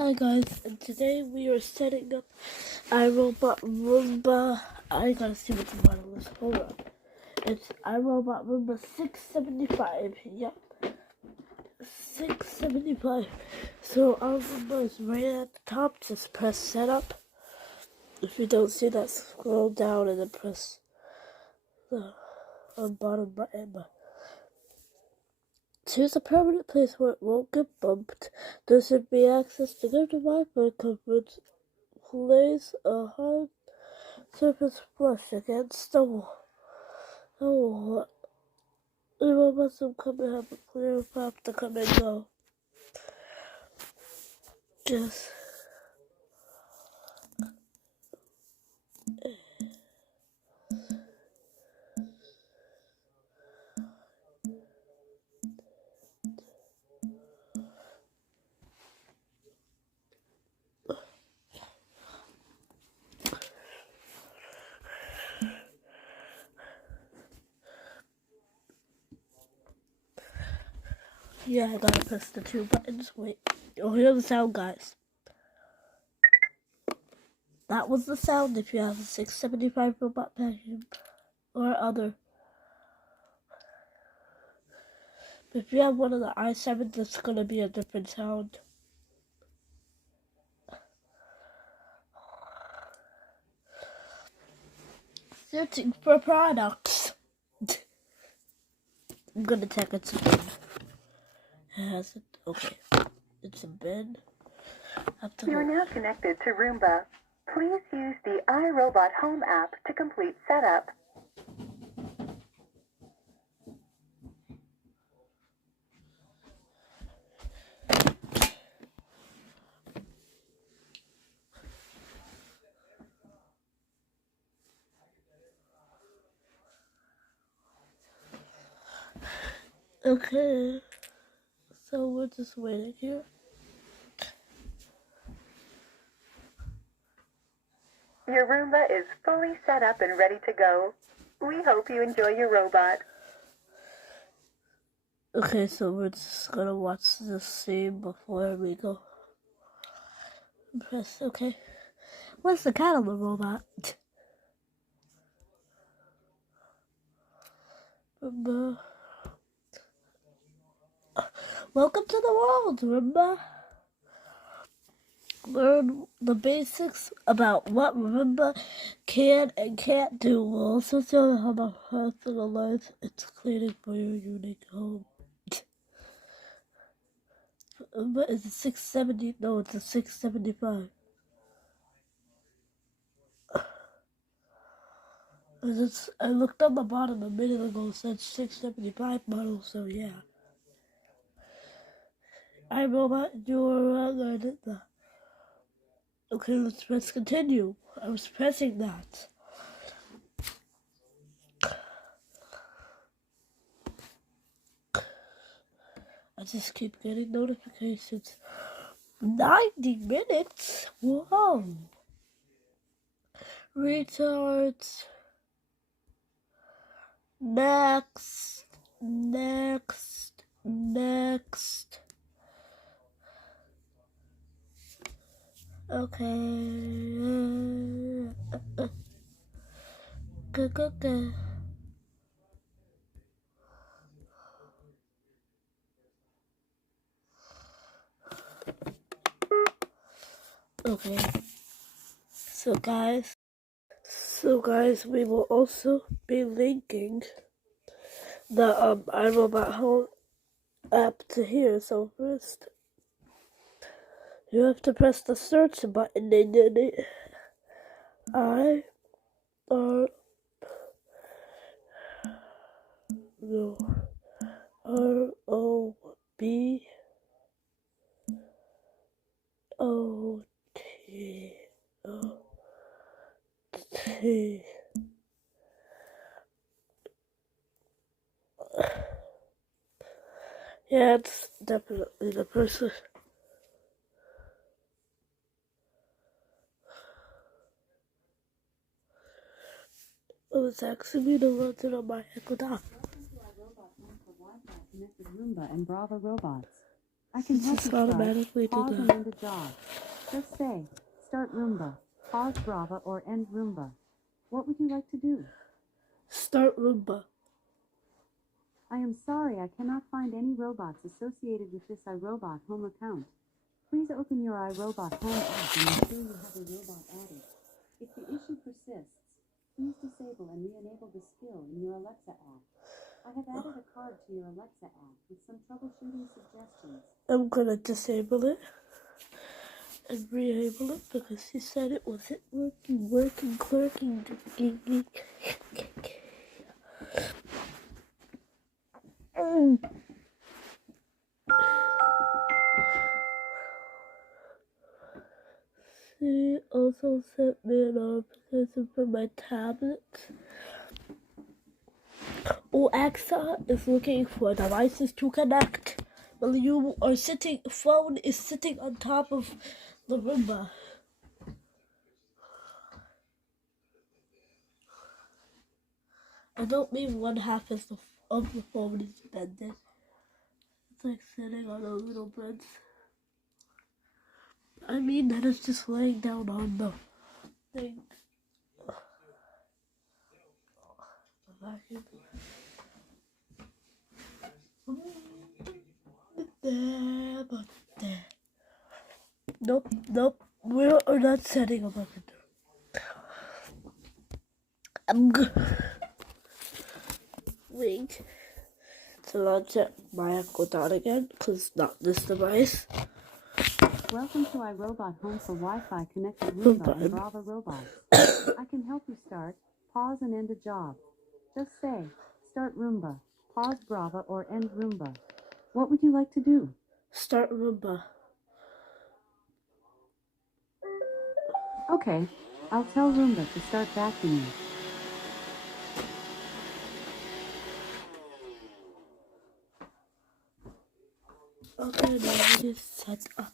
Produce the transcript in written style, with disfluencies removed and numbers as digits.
Hi guys, and today we are setting up iRobot Roomba. I gotta see what the model is. Hold on. It's iRobot Roomba 675. Yep. 675. So our Roomba is right at the top. Just press setup. If you don't see that, scroll down and then press the bottom button. Choose a permanent place where it won't get bumped. There should be access to good Wi-Fi coverage. Place a hard surface flush against the wall. We will let them come and have a clear path to come and go. Just I gotta press the two buttons. Wait, you'll hear the sound, guys. That was the sound if you have a 675 robot vacuum or other. If you have one of the i7s, it's gonna be a different sound. Searching for products. I'm gonna check it's in. It hasn't. Okay, it's in bed. You are now connected to Roomba. Please use the iRobot Home app to complete setup. Okay, so we're just waiting here. Your Roomba is fully set up and ready to go. We hope you enjoy your robot. Okay, so we're just gonna watch this scene before we go. Press okay. What's the cat on the robot? Welcome to the world, Roomba. Learn the basics about what Roomba can and can't do. We'll also show you how to personalize its cleaning for your unique home. Roomba is a 670. No, it's a 675. I looked on the bottom a minute ago, it said 675 model, so yeah. iRobot, you're learning that. Okay, let's press continue. I was pressing that. I just keep getting notifications. 90 minutes? Whoa. Recharge. Next. Okay. Good. Okay. So guys, we will also be linking the iRobot Home app to here. So first, you have to press the search button and then ROBOT. Yeah, it's definitely the person. Oh, it's actually me to run it on my Echo Dot. Welcome to our robot home for Wi-Fi connected Roomba and Brava robots. I can help Just you start, automatically do pause, and that. end a job. Just say, start Roomba, pause Brava, or end Roomba. What would you like to do? Start Roomba. I am sorry, I cannot find any robots associated with this iRobot Home account. Please open your iRobot Home app and ensure you have a robot added. If the issue persists, please disable and re-enable the skill in your Alexa app. I have added a card to your Alexa app with some troubleshooting suggestions. I'm gonna disable it and re-enable it because he said it wasn't working, clerking. She also sent me an application for my tablet. Alexa is looking for devices to connect. While phone is sitting on top of the Roomba. I don't mean one half of the phone is bended. It's like sitting on a little bed. I mean that it's just laying down on the thing. Nope. We're not setting up a Wait. To launch it, my go down again, because not this device. Welcome to iRobot Home for Wi-Fi connected Roomba and Brava robots. I can help you start, pause, and end a job. Just say, start Roomba, pause Brava, or end Roomba. What would you like to do? Start Roomba. Okay, I'll tell Roomba to start vacuuming. Okay, now it is set up.